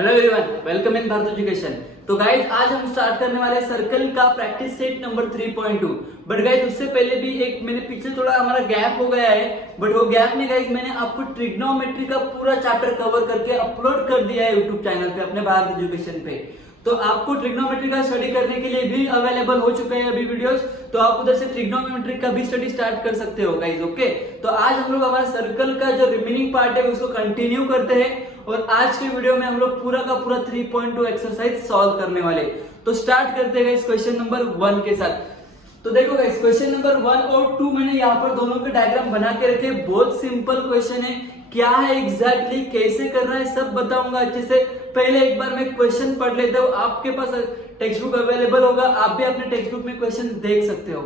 Hello everyone, welcome in Bharat education. तो guys आज हम स्टार्ट करने वाले सर्कल का practice set number 3.2। But guys उससे पहले भी एक मैंने पीछे थोड़ा हमारा गैप हो गया है, बट वो गैप में गाइज मैंने आपको ट्रिग्नोमेट्री का पूरा चैप्टर कवर करके अपलोड कर दिया है यूट्यूब चैनल पे अपने भारत एजुकेशन पे। तो आपको ट्रिग्नोमेट्री का स्टडी करने के लिए भी अवेलेबल हो चुके हैं अभी वीडियोस, तो आप उधर से ट्रिग्नोमेट्री का भी स्टडी स्टार्ट कर सकते हो गाइज। ओके, तो आज हम लोग हमारा सर्कल का जो रिमेनिंग पार्ट है उसको कंटिन्यू करते हैं और आज के वीडियो में हम लोग पूरा का पूरा 3.2 एक्सरसाइज सॉल्व करने वाले। तो स्टार्ट करते हैं क्वेश्चन नंबर 1 के साथ। तो देखो गाइस, क्वेश्चन नंबर 1 और 2 मैंने यहाँ पर दोनों के डायग्राम बना के रखे। बहुत सिंपल क्वेश्चन है, क्या है एग्जैक्टली कैसे करना है सब बताऊंगा अच्छे से। पहले एक बार मैं क्वेश्चन पढ़ लेता हूँ, आपके पास टेक्स्ट बुक अवेलेबल होगा, आप भी अपने टेक्स्ट बुक में क्वेश्चन देख सकते हो।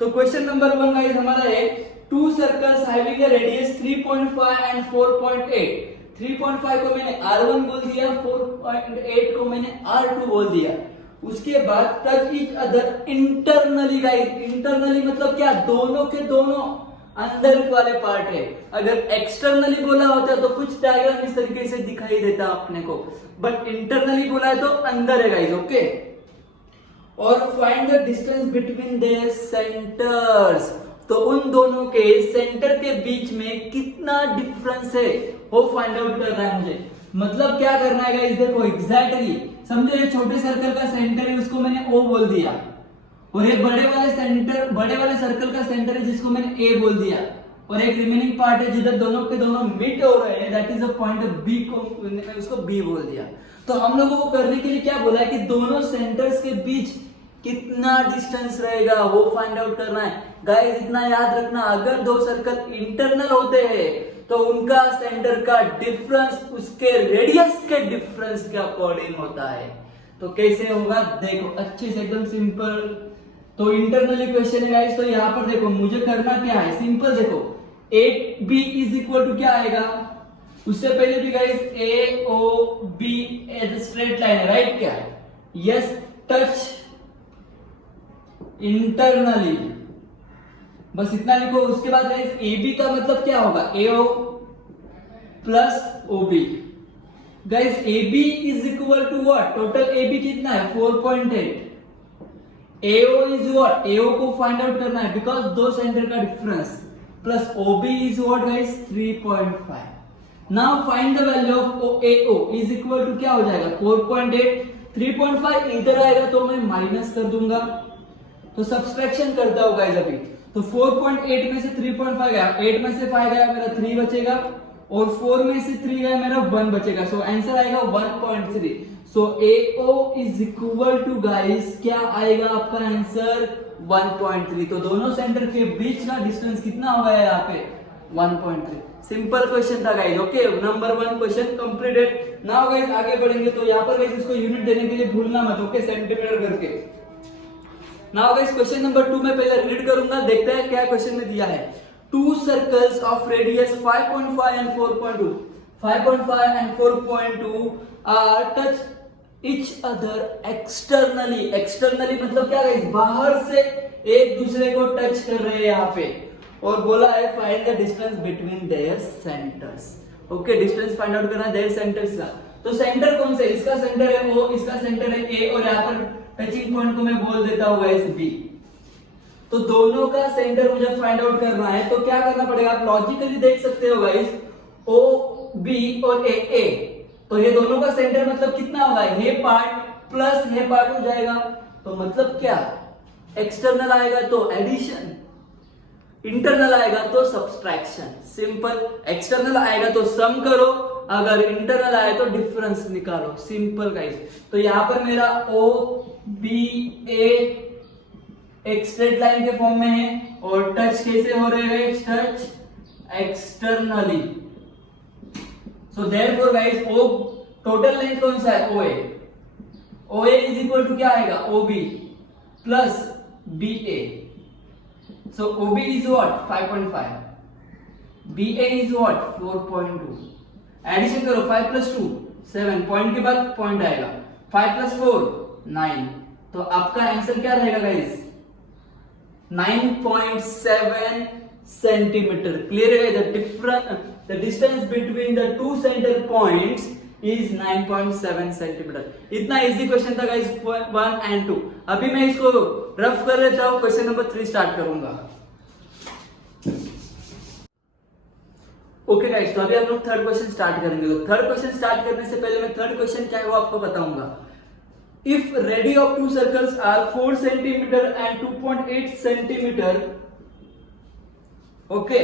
तो क्वेश्चन नंबर 1 गाइस हमारा है, two circles having a radius 3.5 and 4.8। 3.5 को मैंने R1 बोल दिया, 4.8 को मैंने R2 बोल दिया। उसके बाद touch each other internally guys. Internally मतलब क्या, दोनों के दोनों अंदर वाले पार्ट है। अगर एक्सटर्नली बोला होता तो कुछ डायग्राम इस तरीके से दिखाई देता अपने को, बट इंटरनली बोला है तो अंदर है गाइस। ओके, और find the distance between their centres. तो उन दोनों के सेंटर के बीच में कितना डिफरेंस है वो फाइंड आउट करना है मुझे। मतलब क्या करना है गाइस, देखो एग्जैक्टली समझे, छोटे सर्कल का सेंटर है उसको मैंने O बोल दिया, और एक बड़े वाले सर्कल का सेंटर है जिसको मैंने A बोल दिया, और एक रिमेनिंग पार्ट है जिधर दोनों के दोनों मिट हो रहे हैं, that is a point B को मैंने उसको B बोल दिया। तो हम लोगों को करने के लिए क्या बोला है कि दोनों सेंटर्स के बीच कितना डिस्टेंस रहेगा वो फाइंड आउट करना है गाइस। इतना याद रखना, अगर दो सर्कल इंटरनल होते हैं तो उनका सेंटर का डिफरेंस उसके रेडियस के डिफरेंस के अकॉर्डिंग होता है। तो कैसे होगा देखो अच्छे से, एकदम सिंपल। तो इंटरनली क्वेश्चन है गाइस, तो यहाँ पर देखो मुझे करना क्या है, सिंपल देखो, AB इज इक्वल टू क्या आएगा, उससे पहले भी guys AOB as straight line है, राइट? क्या है, यस, टच इंटरनली, बस इतना लिखो। उसके बाद गाइस AB का मतलब क्या होगा, AO plus OB। Guys AB is equal to what, total AB कितना है 4.8। AO इज व्हाट, AO को फाइंड आउट करना है बिकॉज दो सेंटर का difference, plus OB is what guys 3.5। Now find the value of AO is equal to क्या हो जाएगा 4.8। 3.5 इधर आएगा तो मैं माइनस कर दूंगा, तो सब्सट्रैक्शन करता हूं गाइस अभी। तो 4.8 में से 3.5 गया, 8 में से 5 गया, मेरा 3 बचेगा, और 4 में से 3 गया, मेरा 1 बचेगा। सो आंसर आएगा 1.3। So AO is equal to guys क्या आएगा आपका आंसर 1.3। तो दोनों सेंटर के बीच का डिस्टेंस कितना होगा यहाँ पे 1.3। सिंपल क्वेश्चन था guys. Okay, number 1 question completed. Now guys आगे बढ़ेंगे, तो यहाँ पर गाइस इसको यूनिट देने के लिए भूलना मत, ओके, सेंटीमीटर करके। नाउ गाइस क्वेश्चन नंबर 2 में पहले रीड करूंगा, देखते हैं क्या क्वेश्चन में दिया है। Two circles of radius 5.5 and 4.2, 5.5 and 4.2 are touch each other externally. Externally मतलब क्या गाइस, बाहर से एक दूसरे को टच कर रहे हैं यहाँ पे, और बोला है find the distance between their centres. Okay, distance find out करना है देयर सेंटर्स का। तो सेंटर कौन से, इसका सेंटर है O, इसका सेंटर है A, और यहाँ पर टचिंग पॉइंट को मैं बोल देता हूँ गाइस B। तो दोनों का सेंटर मुझे फाइंड आउट करना है, तो क्या करना पड़ेगा, आप लॉजिकली देख सकते हो गाइस, OB और AA, तो ये दोनों का सेंटर मतलब कितना होगा, ये पार्ट प्लस ये पार्ट हो जाएगा। तो मतलब क्या, एक्सटर्नल आएगा तो एडिशन, इंटरनल आएगा तो सब्सट्रैक्शन। सिंपल, एक्सटर्नल आएगा तो सम करो, अगर इंटरनल आए तो डिफरेंस निकालो। Simple guys. तो यहाँ पर मेरा OBA एक स्ट्रेट लाइन के फॉर्म में है, और टच कैसे हो रहे हैं, टच एक्सटर्नली। सो therefore guys O total length कौन सा है, OA इज इक्वल टू क्या आएगा OB plus BA। So OB is what 5.5, BA is what 4.2। Addition करो, 5 प्लस 2 7, पॉइंट के बाद पॉइंट आएगा, 5 प्लस 4 9। तो आपका आंसर क्या रहेगा गाइस 9.7 सेंटीमीटर। क्लियर है, the distance between the two centre points is 9.7 centimetre. इतना इजी क्वेश्चन था गाइस 1 एंड 2। अभी मैं इसको रफ कर लेता हूं, क्वेश्चन नंबर 3 स्टार्ट करूंगा। ओके गाइस, तो अभी हम लोग थर्ड क्वेश्चन स्टार्ट करेंगे। तो थर्ड क्वेश्चन स्टार्ट करने से पहले मैं थर्ड क्वेश्चन क्या है वो आपको बताऊंगा। If radii of two circles are 4 centimeter and 2.8 centimeter, okay,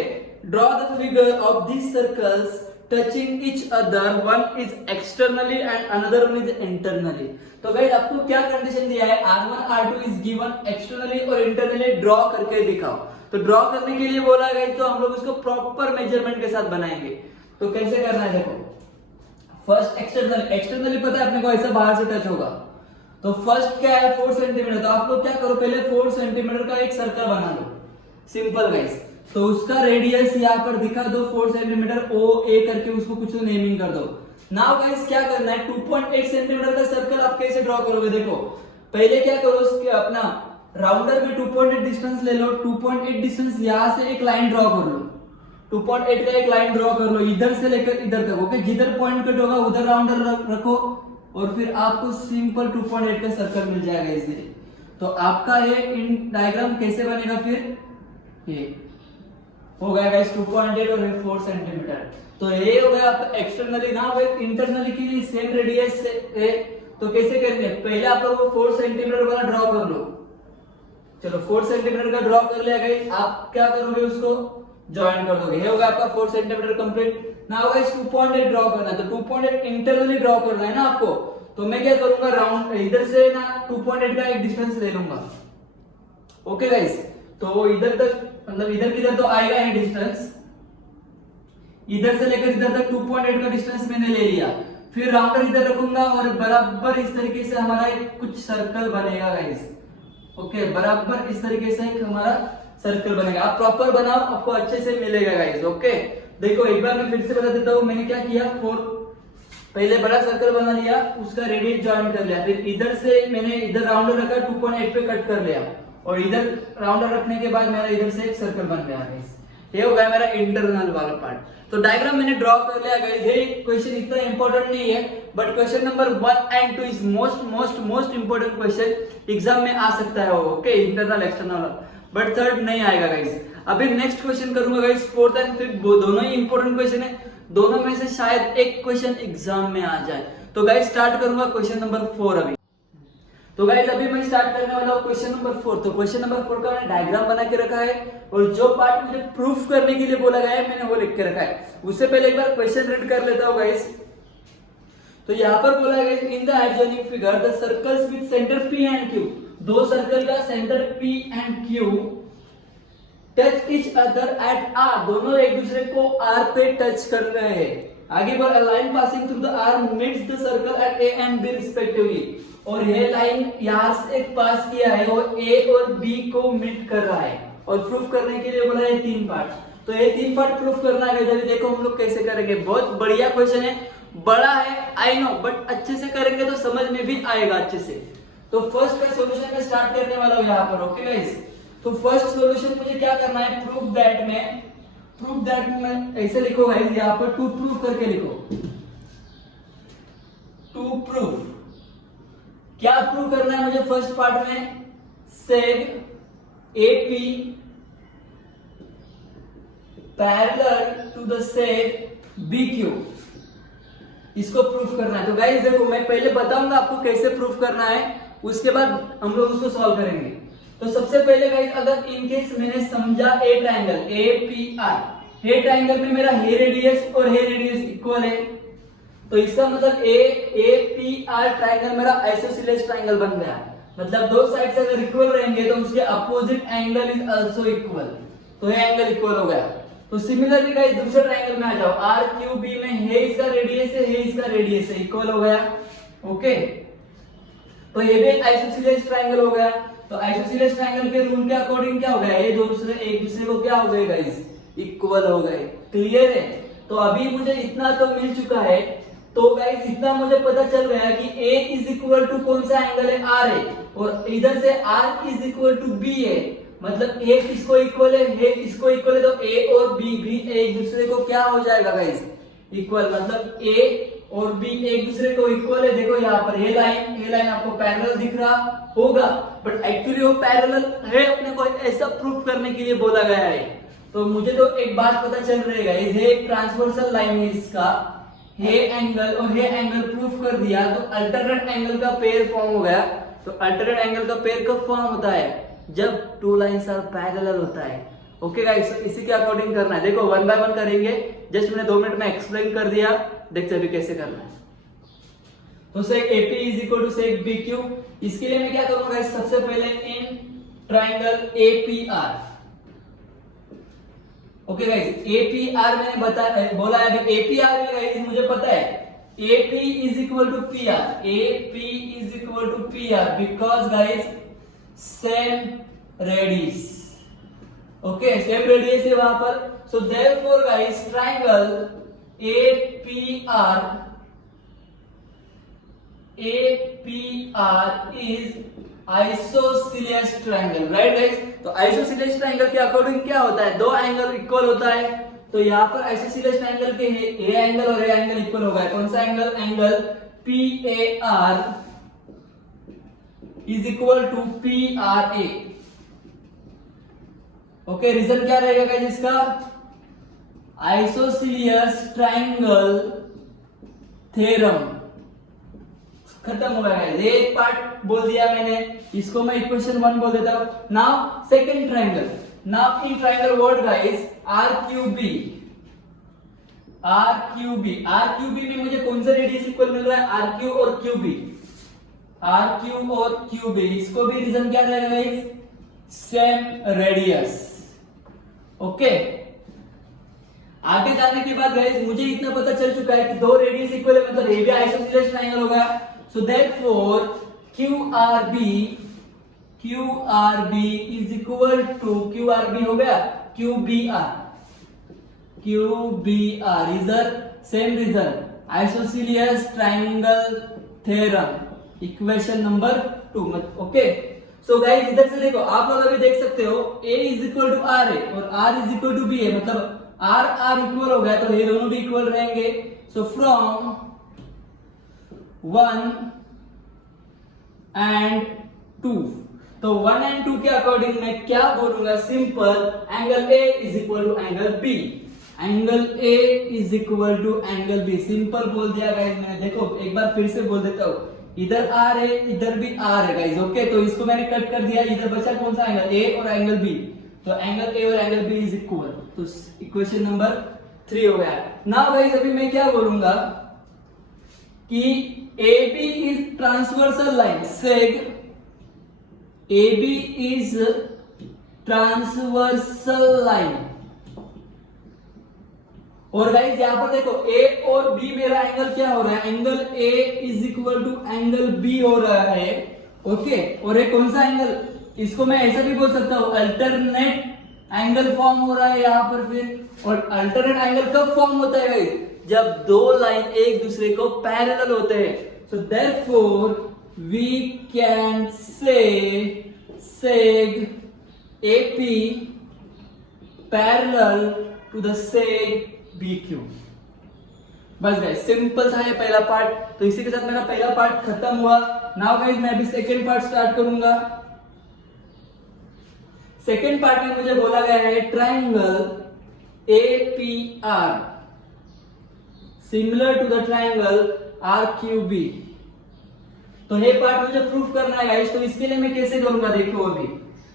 draw the figure of these circles touching each other, one is externally and another one is internally। तो गाइस आपको क्या कंडीशन दिया है, R1 R2 is given externally और internally draw करके दिखाओ। तो draw करने के लिए बोला गया तो हम लोग उसको प्रॉपर मेजरमेंट के साथ बनाएंगे। तो कैसे करना है देखो, फर्स्ट एक्सटर्नली पता है अपने को ऐसा बाहर से टच होगा। तो फर्स्ट क्या है 4 सेंटीमीटर, तो आप लोग क्या करो पहले 4 सेंटीमीटर का एक सर्कल बना लो, सिंपल गाइस। तो उसका रेडियस यहाँ पर दिखा दो 4 सेंटीमीटर ओ ए करके, उसको कुछ नेमिंग कर दो। नाउ गाइस क्या करना है, 2.8 सेंटीमीटर का सर्कल आप कैसे ड्रॉ करोगे, देखो पहले क्या करो, उसके अपना राउंडर में 2.8 डिस्टेंस ले लो, 2.8 डिस्टेंस यहां से एक लाइन ड्रॉ कर लो, 2.8 का एक लाइन ड्रॉ कर लो इधर से लेकर इधर तक, ओके। जिधर पॉइंट कट होगा उधर राउंडर रखो और फिर आपको सिंपल 2.8 का सर्कल मिल जाएगा इजीली। तो आपका ये इन डायग्राम कैसे बनेगा, फिर ये हो गया गाइस 2.8 और 4 सेंटीमीटर। तो ये हो गया आपका एक्सटर्नली। ना इंटरनली के लिए सेम रेडियस है, तो कैसे करेंगे, पहले आप लोग 4 सेंटीमीटर वाला ड्रॉ कर लो। चलो 4 सेंटीमीटर का ड्रॉ कर लिया गाइस, आप क्या करोगे उसको ज्वाइन कर दोगे, ये होगा आपका 4 centimetre complete. Now guys 2.8 draw करना है, तो 2.8 इंटरनली ड्रॉ करना है ना आपको। तो मैं क्या करूंगा, राउंड इधर से ना 2.8 का एक डिस्टेंस ले लूंगा, ओके गाइस। तो इधर तक मतलब इधर किधर तो आएगा ये डिस्टेंस, इधर से लेकर इधर तक 2.8 का डिस्टेंस मैंने ले लिया। फिर राउंडर इधर रखूंगा और बराबर इस तरीके से हमारा एक कुछ सर्कल बनेगा गाइस, ओके। बराबर इस तरीके से एक हमारा सर्कल बनेगा, आप प्रॉपर बनाओ आपको अच्छे से मिलेगा गाइस, ओके। देखो एक बार मैं फिर से बता देता हूँ, मैंने क्या किया, 4 पहले बड़ा सर्कल बना लिया, उसका रेडियस ज्वाइन कर लिया, फिर इधर से मैंने इधर राउंडर रखा 2.8 पे कट कर लिया और इधर राउंडर रखने के बाद मेरा इधर से एक सर्कल बन गया गाइस। ये हो गया मेरा इंटरनल वाला पार्ट। तो डायग्राम मैंने ड्रॉ कर लिया गाइस। ये क्वेश्चन इतना इंपॉर्टेंट नहीं है, but question number 1 and 2 is most important question, exam में आ सकता है वो, okay, internal external, but third नहीं आएगा गाइस। अभी नेक्स्ट क्वेश्चन करूंगा गाइस, 4th एंड 5th दोनों ही इंपॉर्टेंट क्वेश्चन है, दोनों में से शायद एक क्वेश्चन एग्जाम में आ जाए। तो गाइस स्टार्ट करूंगा क्वेश्चन नंबर 4 अभी। तो गाइस अभी मैं स्टार्ट करने वाला हूँ क्वेश्चन नंबर 4। तो क्वेश्चन नंबर 4 का मैंने डायग्राम बना के रखा है और जो पार्ट मुझे प्रूफ करने के लिए बोला गया है मैंने वो लिख के रखा है। उससे पहले एक बार क्वेश्चन रीड कर लेता हूँ गाइस। तो यहाँ पर बोला गया इन the adjoining figure the circles with centre P and Q, दो सर्कल का centre P and Q touch each other at R, दोनों एक दूसरे को R पे टच कर रहे हैं। आगे बढ़, a line passing through the R meets the circle at A and B respectively, और ये लाइन यहाँ से एक पास किया है और A और B को मीट कर रहा है। और प्रूफ करने के लिए बोला है 3 पार्ट। तो ये 3 पार्ट प्रूफ करना है, देखो हम लोग कैसे करेंगे। बहुत बढ़िया क्वेश्चन है, बड़ा है आई नो, बट अच्छे से करेंगे तो समझ में भी आएगा अच्छे से। तो फर्स्ट का सॉल्यूशन मैं स्टार्ट करने वाला हूँ यहाँ पर, ओके गाइस। तो फर्स्ट सॉल्यूशन मुझे क्या करना है, प्रूफ दैट में ऐसे लिखो गाइस, यहाँ पर टू प्रूफ करके लिखो, टू प्रूफ। क्या प्रूव करना है मुझे फर्स्ट पार्ट में, seg AP parallel to the seg BQ, इसको प्रूफ करना है। तो गाइस देखो मैं पहले बताऊंगा आपको कैसे प्रूफ करना है, उसके बाद हम लोग उसको सॉल्व करेंगे। तो सबसे पहले गाइस अगर इनकेस मैंने समझा ए ट्रायंगल APR, हे ट्रायंगल में मेरा हे रेडियस और हे रेडियस इक्वल है, तो इसका मतलब APR ट्रायंगल मेरा आइसोसेलेस ट्रायंगल बन गया। मतलब दो साइड से अगर इक्वल रहेंगे तो उसके opposite angle is also equal, तो ये एंगल इक्वल हो गया। तो सिमिलरली गाइस दूसरे ट्रायंगल में आ जाओ, RQB में हे इसका रेडियस है, हे इसका रेडियस है, इक्वल हो गया, ओके। तो ये भी आइसोसेलेस ट्रायंगल हो गया। तो आइसोसेलेस ट्रायंगल के रूल के अकॉर्डिंग क्या हो गया, ये दूसरे एक दूसरे को क्या हो गए गाइस, इक्वल हो गए। क्लियर है। तो अभी मुझे इतना तो मिल चुका है। तो गाइस इतना मुझे पता चल गया कि A इज इक्वल टू कौन सा एंगल है, R है, और इधर से R is equal to B है। मतलब A इसको इक्वल है, हे इसको इक्वल है, तो A और B भी एक दूसरे को क्या हो जाएगा गाइस, इक्वल। मतलब A और बी एक दूसरे को इक्वल है, देखो यहाँ पर ये लाइन आपको पैरेलल दिख रहा होगा, बट एक्चुअली वो पैरेलल है, अपने को ऐसा प्रूफ करने के लिए बोला गया है। तो मुझे तो एक बात पता चल रही है, ये एक ट्रांसवर्सल लाइन है, इसका ये एंगल और ये एंगल प्रूफ कर दिया, तो अल्टरनेट एंगल का पेयर फॉर्म हो गया। तो अल्टरनेट एंगल का पेयर कब फॉर्म होता है? जब टू लाइंस आर पैरेलल होता है। ओके गाइस, इसी के अकॉर्डिंग करना है। देखो 1 बाय 1 करेंगे, जस्ट मैंने 2 मिनट में एक्सप्लेन कर दिया, देखते अभी कैसे करना है। तो seg AP is equal to seg BQ। इसके लिए मैं क्या करूंगा, सबसे पहले in triangle APR। Okay guys, APR मैंने बोला है, अभी APR में गाइस मुझे पता है AP is equal to PR, AP is equal to PR because guys same radius. Okay, same radius है वहां पर, so therefore guys triangle APR is isosceles triangle, right guys. तो आइसोसेलेस ट्राइंगल के according क्या होता है, दो एंगल इक्वल होता है, तो यहाँ पर आइसोसेलेस ट्राइंगल के ए एंगल और ए एंगल इक्वल होगा। कौन सा angle? Angle PAR is equal to PRA। Okay, reason क्या रहेगा गाइस इसका? Isosceles triangle theorem. खत्म हो गया है, ये एक पार्ट बोल दिया मैंने, इसको मैं इक्वेशन 1 बोल देता हूं। Now second triangle, now in triangle what guys? RQB में मुझे कौन सा रेडियस इक्वल मिल रहा है? RQ और QB, RQ और QB, इसको भी रीजन क्या रहेगा गाइस? Same radius. ओके, आगे जाने के बाद गाइस मुझे इतना पता चल चुका है कि दो रेडियस इक्वल है, मतलब ये भी आइसोसेलेस ट्राइंगल होगा। So therefore QRB is equal to, QRB हो गया QBR is the same reason, isosceles triangle theorem, equation number 2। Okay, so guys इधर से देखो, आप लोग अभी देख सकते हो A is equal to R है और R is equal to B है, मतलब R इक्वल हो गया, तो ये दोनों भी इक्वल रहेंगे। सो फ्रॉम 1 and 2, तो 1 and 2 के अकॉर्डिंग मैं क्या बोलूंगा? Simple, angle A is equal to angle B, angle A is equal to angle B, simple बोल दिया गाइस मैंने। देखो एक बार फिर से बोल देता हूं, इधर R है, इधर भी R है गाइस। ओके, तो इसको मैंने कट कर दिया, इधर बचा कौन सा? एंगल A और एंगल B, तो एंगल A और एंगल B इज इक्वल, तो इक्वेशन नंबर 3 हो गया। नाउ गाइस अभी मैं क्या बोलूंगा कि AB is transversal line, सेग AB is transversal line. और गाइस यहाँ पर देखो A और B मेरा एंगल क्या हो रहा है? Angle A is equal to angle B हो रहा है। ओके, और एक कौन सा एंगल? इसको मैं ऐसा भी बोल सकता हूं, अल्टरनेट एंगल फॉर्म हो रहा है यहाँ पर फिर। और अल्टरनेट एंगल कब फॉर्म होता है गाइस? जब दो लाइन एक दूसरे को पैरेलल होते हैं। So therefore we can say seg AP parallel to the seg BQ। बस गाइस सिंपल था ये पहला पार्ट, तो इसी के साथ मेरा पहला पार्ट खत्म हुआ। नाउ गाइस मैं अभी सेकंड पार्ट स्टार्ट करूंगा। सेकंड पार्ट में मुझे बोला गया है triangle APR similar to the triangle RQB। तो ये पार्ट मुझे प्रूफ करना है गाइस, तो इसके लिए मैं कैसे करूंगा देखो अभी।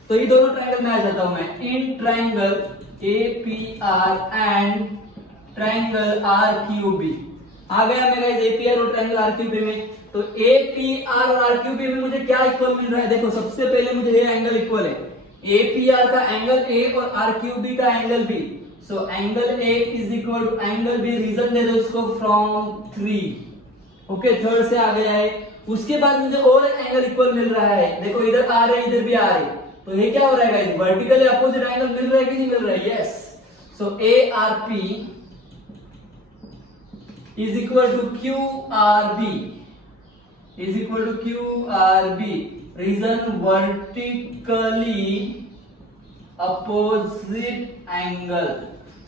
तो ये दोनों ट्राइंगल में आ जाता हूं मैं, इन triangle APR and triangle RQB। आ गया मैं गाइस APR और ट्राइंगल RQB में। तो APR और RQB में मुझे क्या इक्वल मिल रहा है? देखो सबसे पहले मुझे ये एंगल इक्वल है, APR का एंगल A और RQB का angle B। So angle A is equal to angle B, reason दे दो इसको, फ्रॉम 3। ओके, थर्ड से आ गया है। उसके बाद मुझे और एक एंगल इक्वल मिल रहा है, देखो इधर आ रहा है इधर भी आ रहा है, तो ये क्या हो रहा है गाइस? वर्टिकली अपोजिट एंगल मिल रहा है कि नहीं मिल रहा है? Yes. So ARP is equal to QRB is equal to QRB, reason vertically opposite angle।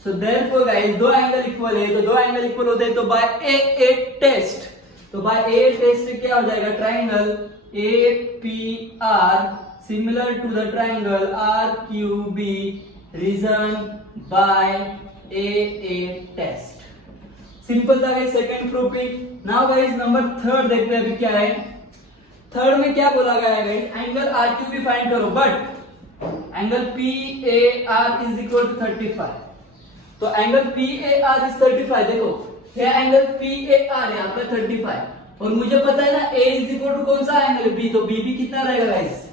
So therefore guys दो एंगल इक्वल है, तो दो एंगल इक्वल होते हैं तो बाय ए टेस्ट, तो बाय ए टेस्ट क्या हो जाएगा, triangle A P R similar to the triangle R Q B reason by A test. Simple था guys second proofing. Now guys number third देखते हैं अभी क्या है। थर्ड में क्या बोला गया है guys, angle R Q B find करो, but angle P A R is equal to 35। तो angle P A R is 35, देखो ये एंगल पी ए आर यहाँ पे 35 और मुझे पता है ना ए इज इक्वल टू कौन सा एंगल बी, तो बी भी कितना रहेगा गाइस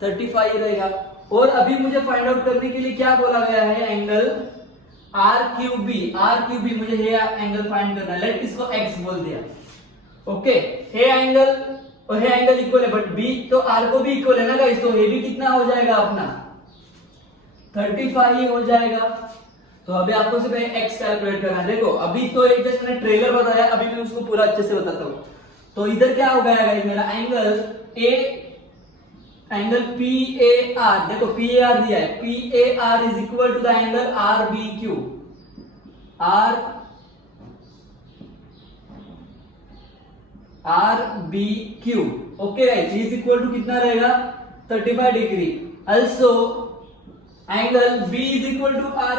35 रहेगा। और अभी मुझे फाइंड आउट करने के लिए क्या बोला गया है, एंगल आर क्यू बी मुझे ये एंगल फाइंड करना है, लेट इसको एक्स बोल दिया। ओके ये एंगल और ये एंगल इक्वल है, बट बी तो आर को भी इक्वल है ना गाइस, तो ये भी कितना हो जाएगा अपना 35 ही हो जाएगा। तो अभी आपको सिर्फ एक्स कैलकुलेट करना है। देखो अभी तो एक जस्ट मैंने ट्रेलर बताया, अभी मैं उसको पूरा अच्छे से बताता हूँ। तो इधर क्या हो गया गाइस, मेरा एंगल पी ए आर, देखो पी ए आर दिया है, P A R is equal to the angle R B Q, R B Q. Okay guys is equal to कितना रहेगा 35 degree. Also angle B is equal to R.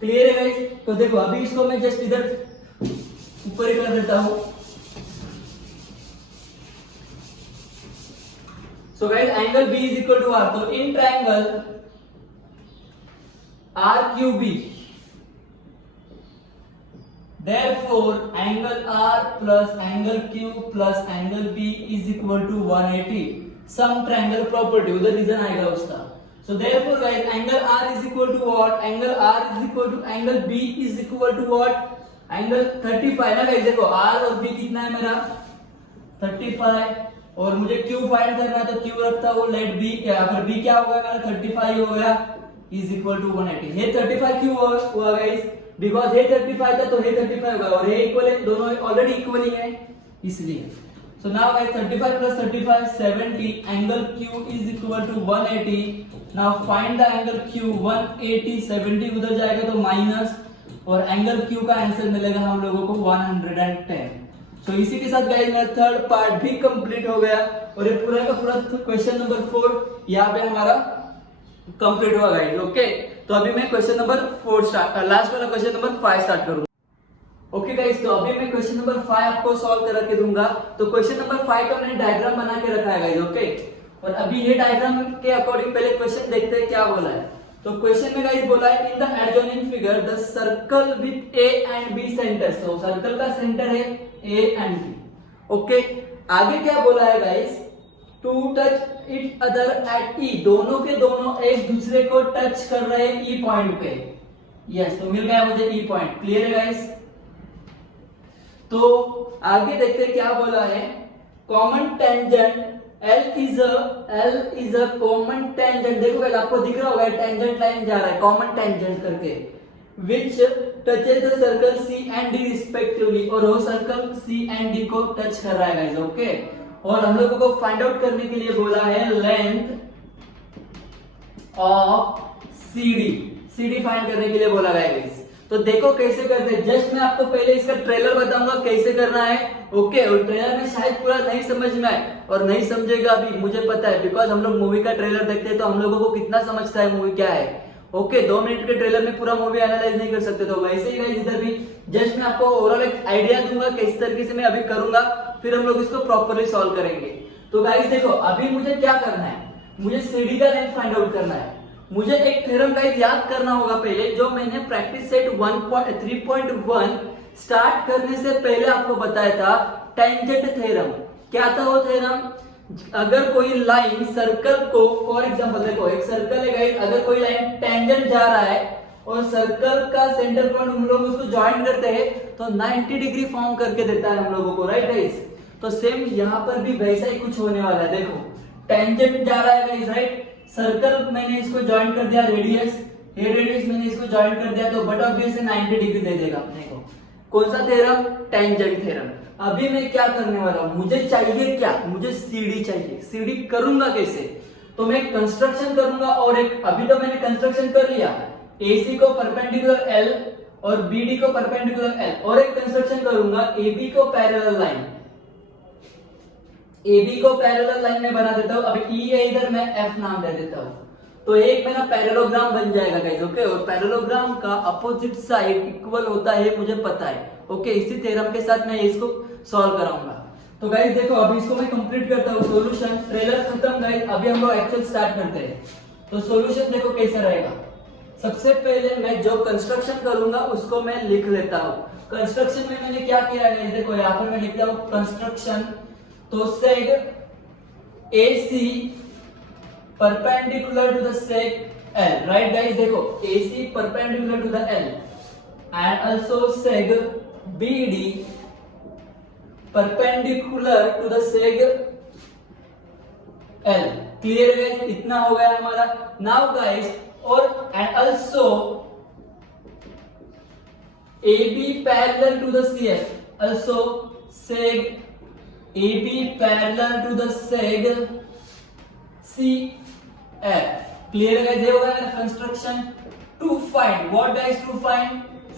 Clear है guys. तो देखो अभी इसको मैं जस्ट इधर ऊपर ही कर देता हूं। So guys angle B is equal to R, तो in triangle R Q B, therefore angle R plus angle Q plus angle B is equal to 180, some triangle property उधर रीजन आएगा उसका। So therefore guys angle R is equal to what, angle R is equal to angle B is equal to what, angle 35 ना guys। देखो R और B कितना है मेरा 35 और मुझे Q फाइंड करना है, तो Q रखता हूँ, लेट B क्या, अगर B क्या होगा मेरा 35 हो गया is equal to 180। ये 35 क्यों हुआ गाइस, बिकॉज ये 35 था तो ये 35 होगा और ये इक्वल है, दोनों ऑलरेडी इक्वल ही है इसलिए। So now guys 35 plus 35 70, angle Q is equal to 180। Now find the angle Q, 180 70 उधर जाएगा तो माइनस, और एंगल Q का आंसर मिलेगा हम लोगों को 110। तो इसी के साथ गाइस मेरा थर्ड पार्ट भी कंप्लीट हो गया और ये पूरा का पूरा क्वेश्चन नंबर 4 यहाँ पे हमारा कंप्लीट हुआ गाइस। ओके तो अभी मैं क्वेश्चन नंबर 4 स्टार्ट, लास्ट वाला क्वेश्चन नंबर 5 स्टार्ट करूंगा। ओके गाइस तो अभी मैं क्वेश्चन नंबर 5 आपको सॉल्व करके दूंगा। तो क्वेश्चन नंबर 5 का मैंने डायग्राम बना के रखा है गाइस। ओके और अभी ये डायग्राम के अकॉर्डिंग पहले क्वेश्चन देखते हैं क्या बोला है। तो क्वेश्चन में गाइस बोला है in the adjoining figure the circle with A and B centre, so circle का सेंटर है ए एंड बी। ओके आगे क्या बोला है guys, to touch it other at E, दोनों के दोनों एक दूसरे को टच कर रहे हैं ई पॉइंट पे। यस तो मिल गया मुझे ई पॉइंट। क्लियर है गाइस। तो आगे देखते हैं क्या बोला है, common tangent L is a common tangent. देखो गाइस आपको दिख रहा होगा टेंजेंट लाइन जा रहा है कॉमन टेंजेंट करके, which touches the circle C and D respectively, और वो सर्कल C and D को टच कर रहा है गाइस। ओके और हम लोगों को फाइंड आउट करने के लिए बोला है लेंथ ऑफ CD फाइंड करने के लिए बोला गया है गाइस। तो देखो कैसे करते हैं, जस्ट मैं आपको पहले इसका ट्रेलर बताऊंगा कैसे करना है। ओके और ट्रेलर में शायद पूरा नहीं समझ में आए और नहीं समझेगा भी, मुझे पता है, बिकॉज हम लोग मूवी का ट्रेलर देखते हैं तो हम लोगों को कितना समझता है मूवी क्या है। ओके 2 मिनट के ट्रेलर में पूरा मूवी एनालाइज नहीं कर सकते, तो वैसे ही गाइस इधर भी जस्ट मैं आपको ओवरऑल एक आइडिया दूंगा किस तरीके से मैं अभी करूंगा, फिर हम लोग इसको प्रॉपर्ली सॉल्व करेंगे। तो गाइस देखो अभी मुझे क्या करना है, मुझे CD का लेंथ फाइंड आउट करना है। मुझे एक थ्योरम गाइस याद करना होगा पहले, जो मैंने प्रैक्टिस सेट 3.1 स्टार्ट करने से पहले आपको बताया था, टेंजेंट थ्योरम। क्या था वो थ्योरम, अगर कोई लाइन सर्कल को, फॉर एग्जांपल देखो एक सर्कल है गाइस, अगर कोई लाइन टेंजेंट जा रहा है और सर्कल का सेंटर पॉइंट हम लोग उसको ज्वाइन करते हैं तो 90 डिग्री फॉर्म करके देता है हम लोगों को, राइट गाइस। तो सेम यहाँ पर भी वैसा ही कुछ होने वाला है। देखो टेंजेंट जा रहा है गाइस, राइट, सर्कल मैंने इसको ज्वाइन कर दिया रेडियस, ये रेडियस मैंने इसको ज्वाइन कर दिया तो बट ऑब्वियसली 90 डिग्री दे देगा अपने को। कौन सा थ्योरम, टेंजेंट थ्योरम। अभी मैं क्या करने वाला हूं, मुझे चाहिए क्या, मुझे CD चाहिए। CD करूंगा कैसे, तो मैं कंस्ट्रक्शन करूंगा और एक, अभी तो मैंने कंस्ट्रक्शन कर लिया, AC को परपेंडिकुलर L और BD को परपेंडिकुलर L, और एक कंस्ट्रक्शन करूंगा AB को पैरेलल लाइन, AB को पैरेलल लाइन में बना देता हूं। अब E है इधर, मैं F नाम दे देता हूं, तो एक मेरा पैरेललोग्राम बन जाएगा गाइस। ओके, और पैरेललोग्राम का अपोजिट साइड इक्वल होता है, मुझे पता है। ओके, इसी थ्योरम के साथ मैं इसको सॉल्व कराऊंगा। तो गाइस देखो, अभी इसको मैं कंप्लीट करता हूँ। सॉल्यूशन, ट्रेलर खत्म गाइस, अभी हम लोग एक्चुअल स्टार्ट करते हैं। तो सॉल्यूशन देखो कैसा रहेगा। सबसे पहले मैं जो कंस्ट्रक्शन करूंगा उसको मैं लिख लेता हूँ। कंस्ट्रक्शन में मैंने क्या किया है, देखो यहाँ पर मैं लिखता हूँ कंस्ट्रक्शन। तो सेग AC perpendicular to the sec L, right guys? देखो AC perpendicular to the L and also seg BD perpendicular to the seg L. Clear guys, इतना हो गया हमारा। नाउ गाइस, और and also AB parallel to the CF, also seg AB parallel to the seg CF. Clear guys, ये होगा मेरा construction. To find what guys, to find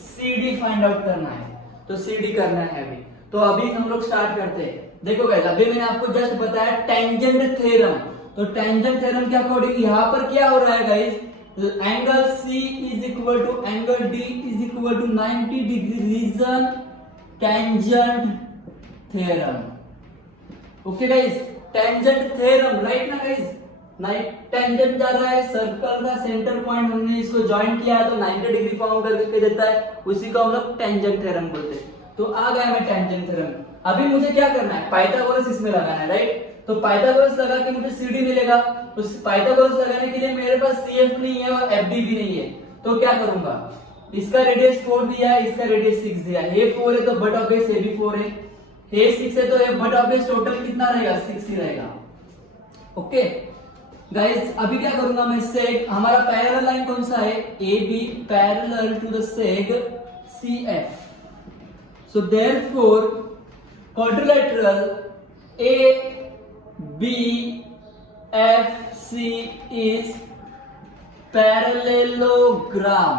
CD find out करना है, तो CD करना है अभी। तो अभी हम लोग स्टार्ट करते हैं। देखो गाइस, अभी मैंने आपको जस्ट बताया टेंजेंट थ्योरम। तो टेंजेंट थ्योरम के अकॉर्डिंग यहाँ पर क्या हो रहा है guys, angle C is equal to angle D is equal to 90 degree reason tangent theorem. Okay guys, tangent theorem, right ना गाइस? टेंजेंट जा रहा है सर्कल का सेंटर पॉइंट, हमने इसको ज्वाइन किया है तो 90 डिग्री फॉर्म करके देता है, उसी को हम लोग टेंजेंट थ्योरम बोलते हैं। तो आ गया मैं टेंजेंट थ्योरम। अभी मुझे क्या करना है, पाइथागोरस इसमें लगाना है, राइट? तो पाइथागोरस लगा के मुझे CD मिलेगा। तो पाइथागोरस लगाने के लिए मेरे पास CF नहीं है और FD भी नहीं है, तो क्या करूंगा, इसका रेडियस 4 दिया है, इसका रेडियस 6 दिया है। ये 4 है तो बट ऑफ बेस ये भी 4 है, ये 6 है तो ये बट ऑफ बेस टोटल कितना रहेगा, 6 ही रहेगा। ओके गाइस, अभी क्या करूंगा मैं, सेग, हमारा पैरेलल लाइन कौन सा है, AB parallel to the seg CF। So therefore quadrilateral ABFC is parallelogram.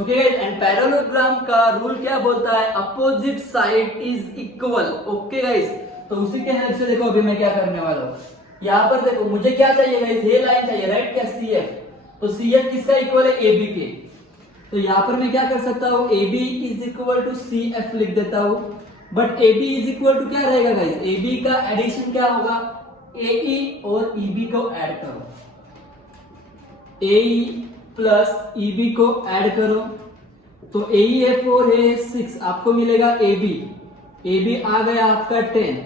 Okay, and parallelogram का रूल क्या बोलता है, opposite side is equal. Okay guys, तो उसी के हेल्प से देखो अभी मैं क्या करने वाला हूं। यहाँ पर देखो मुझे क्या चाहिए गाइस, ये लाइन चाहिए, राइट? क्या, CF। तो CF किसका इक्वल है, AB के। तो यहाँ पर मैं क्या कर सकता हूँ, AB is equal to CF लिख देता हूँ। But AB is equal to क्या रहेगा गाइस, AB का एडिशन क्या होगा, AE और EB को ऐड करो, AE प्लस EB को ऐड करो। तो AE है 4 है 6, आपको मिलेगा AB। AB आ गया आपका 10।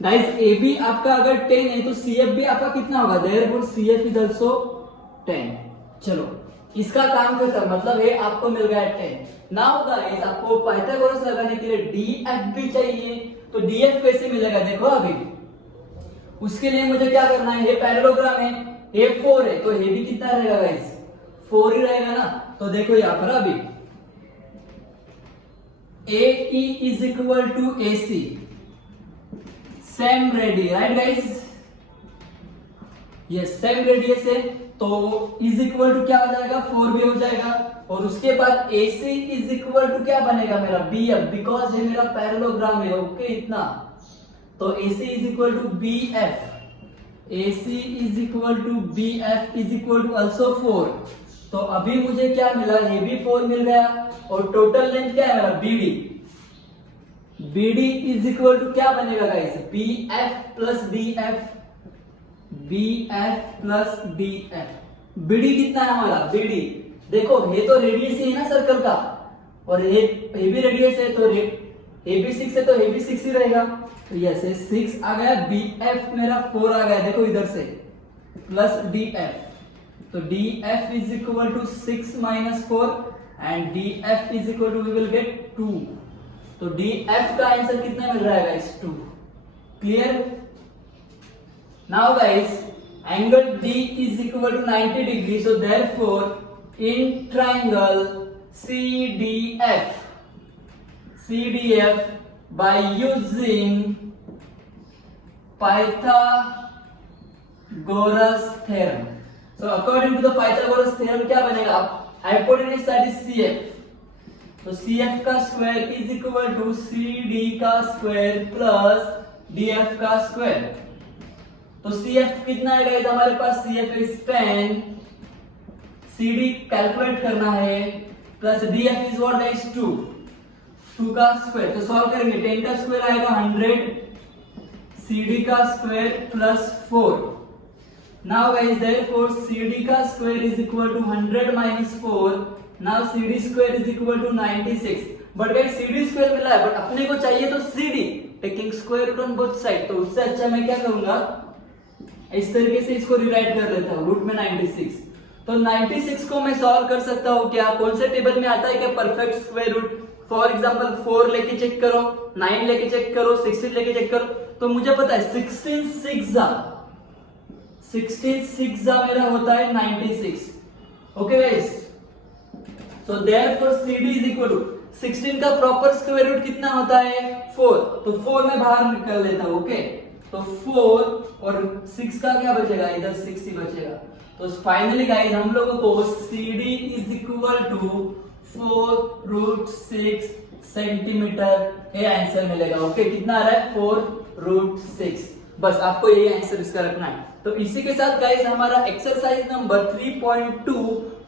गाइस, AB आपका अगर 10 है तो CF भी आपका कितना होगा, देयरफॉर CF इज आल्सो 10। चलो, इसका काम खत्म, मतलब है आपको मिल गया 10। नाउ गाइस, आपको पाइथागोरस लगाने के लिए DF भी चाहिए, तो DF कैसे मिलेगा, देखो अभी उसके लिए मुझे क्या करना है, ये पैरेललोग्राम है, ये 4 है तो ये भी कितना रहेगा गाइस, 4 ही रहेगा ना। तो देखो यहाँ पर अभी AE is equal to AC, same radius, right guys? Yes, same radius है तो इज इक्वल टू क्या हो जाएगा, 4 भी हो जाएगा। और उसके बाद AC इज इक्वल टू क्या बनेगा मेरा, BF, बिकॉज ये मेरा पैरेललोग्राम है। ओके, इतना। तो AC is equal to BF, AC is equal to BF is equal to also 4। तो अभी मुझे क्या मिला, ये भी 4 मिल गया, और टोटल लेंथ क्या है मेरा, BD इज इक्वल टू क्या बनेगा guys, BF plus DF, BF plus DF। BD कितना है हमारा, BD देखो ये तो रेडियस ही है ना सर्कल का, और ये भी रेडियस है, तो ये भी 6 है तो ये भी 6 ही रहेगा। तो यस, 6 आ गया, BF मेरा 4 आ गया, देखो इधर से प्लस DF। तो DF is equal to 6 minus 4 and DF is equal to we will get 2। तो DF का आंसर कितना मिल रहा है guys, 2। Clear? Now guys, angle D is equal to 90 degree, so therefore in triangle CDF by using Pythagoras theorem, so so according to the Pythagoras theorem क्या बनेगा, hypotenuse that is CF, तो CF का square is equal to CD का square plus DF का square. तो CF कितना है guys हमारे पास, CF इज 10, CD कैलकुलेट करना है, plus DF is what guys 2 का स्क्वायर। तो सॉल्व करेंगे, 10 का स्क्वायर आएगा 100, CD का square plus 4। Now guys therefore CD का square is equal to 100 minus 4। Now CD square is equal to 96. But guys CD square मिला है, बट अपने को चाहिए तो CD, taking square root on both side। तो उससे अच्छा मैं क्या करूंगा, इस तरीके से इसको रिराइट कर लेता हूँ, रूट में 96। तो 96 को मैं सॉल्व कर सकता हूँ क्या, कौन से टेबल में आता है क्या, perfect square root. For example 4 लेके चेक करो, 9 लेके चेक करो, 16 लेके चेक करो। तो मुझे पता है 16 6 मेरा होता है 96। Okay guys, so therefore CD is equal to 16 का प्रॉपर स्क्वायर रूट कितना होता है 4, तो 4 में बाहर निकाल लेता हूं। ओके, तो 4 और 6 का क्या बचेगा, इधर 6 ही बचेगा। तो फाइनली गाइस हम लोगों को CD is equal to 4 root 6 centimeter ये आंसर मिलेगा। ओके, कितना आ रहा है 4 रूट 6। बस आपको यही आंसर इसका रखना है। तो इसी के साथ गाइस हमारा एक्सरसाइज नंबर 3.2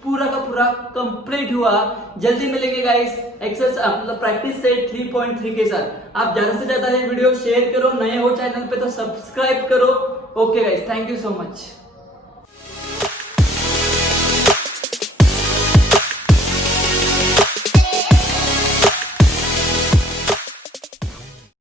पूरा का पूरा कंप्लीट हुआ। जल्दी मिलेंगे गाइस एक्सरसाइज मतलब प्रैक्टिस सेट 3.3 के साथ। आप ज्यादा से ज्यादा ये वीडियो शेयर करो, नए हो चैनल पे तो सब्सक्राइब करो। Okay guys, thank you so much.